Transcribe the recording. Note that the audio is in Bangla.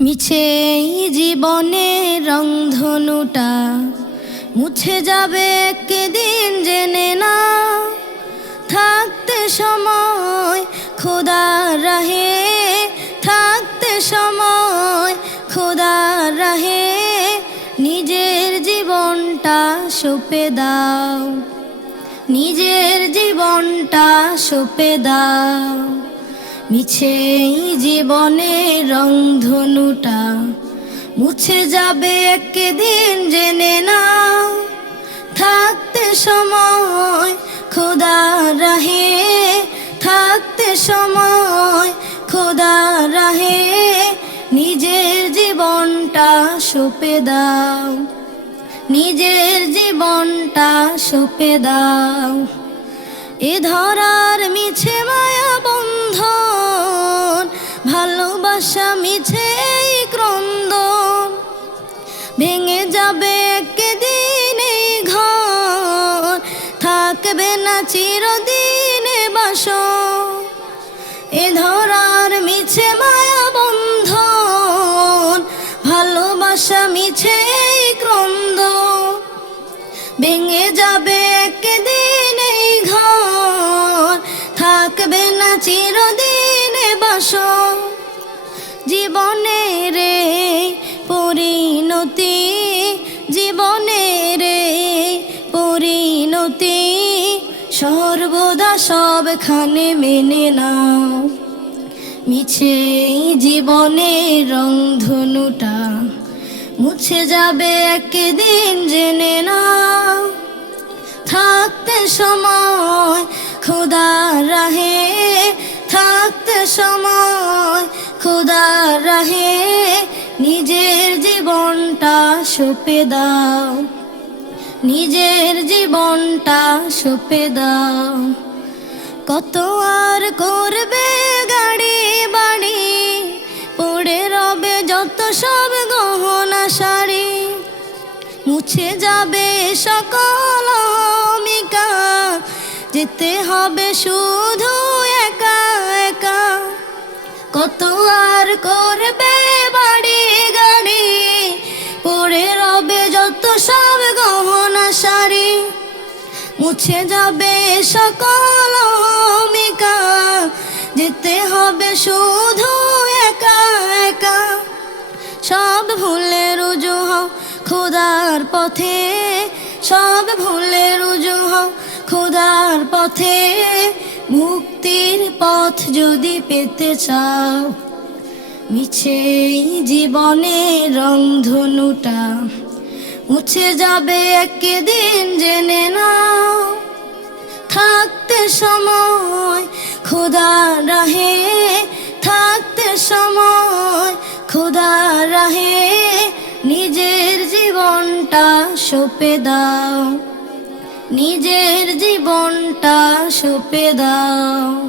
মিছে জীবনে রংধনুটা মুছে যাবে একদিন জেনে না। থাকতে সময় খোদা রাহে, থাকতে সময় খোদা রাহে, নিজের জীবনটা সঁপে দাও, নিজের জীবনটা সঁপে দাও। মিছে এই জীবনে রংধনুটা মুছে যাবে একদিন, জেনে না থাকতে সময় খোদা রাহে, থাকতে সময় খোদা রাহে, নিজের জীবনটা সঁপে দাও। নিজের জীবনটা সঁপে দাও। এ ধরার মিছে মায়া ভেঙে যাবে একদিন এই ঘর। থাকবে না চিরদিনে বাস এ ধরার মিছে মায়া বন্ধন, ভালোবাসা মিছে এই ক্রন্দন ভেঙে যাবে একদিন এই ঘর। থাকবে না চিরদিনে বাস জীবনের পরিণতি, জীবনের পরিণতি সর্বদা সবখানে মেনে নাও। মিছে জীবনের জীবনে রংধনুটা, মুছে যাবে একদিন জেনে না থাকতে সময় খোদা রাহে, থাকতে সময় খোদা রাহে, নিজের সঁপে দাও। নিজের জীবনটা সঁপে দাও। কত আর করবে গাড়ি, বাড়ি, পড়ে রবে যত সব গহনা, শাড়ি। মুছে যাবে সকল অমিকা যেতে হবে শুধু একা একা। কত আর করবে মুছে যাবে সকল অমিকা। যেতে হবে শুধু একা একা। সব ভুলে রুজু হও খোদার পথে। সব ভুলে রুজু হও খোদার পথে। মুক্তির পথ যদি পেতে চাও, মিছে এই জীবনে রংধনুটা মুছে যাবে একদিন সময়, খোদা রাহে, থাকতে সময়, খোদা রাহে, নিজের জীবনটা সপে দাও, নিজের জীবনটা সপে দাও।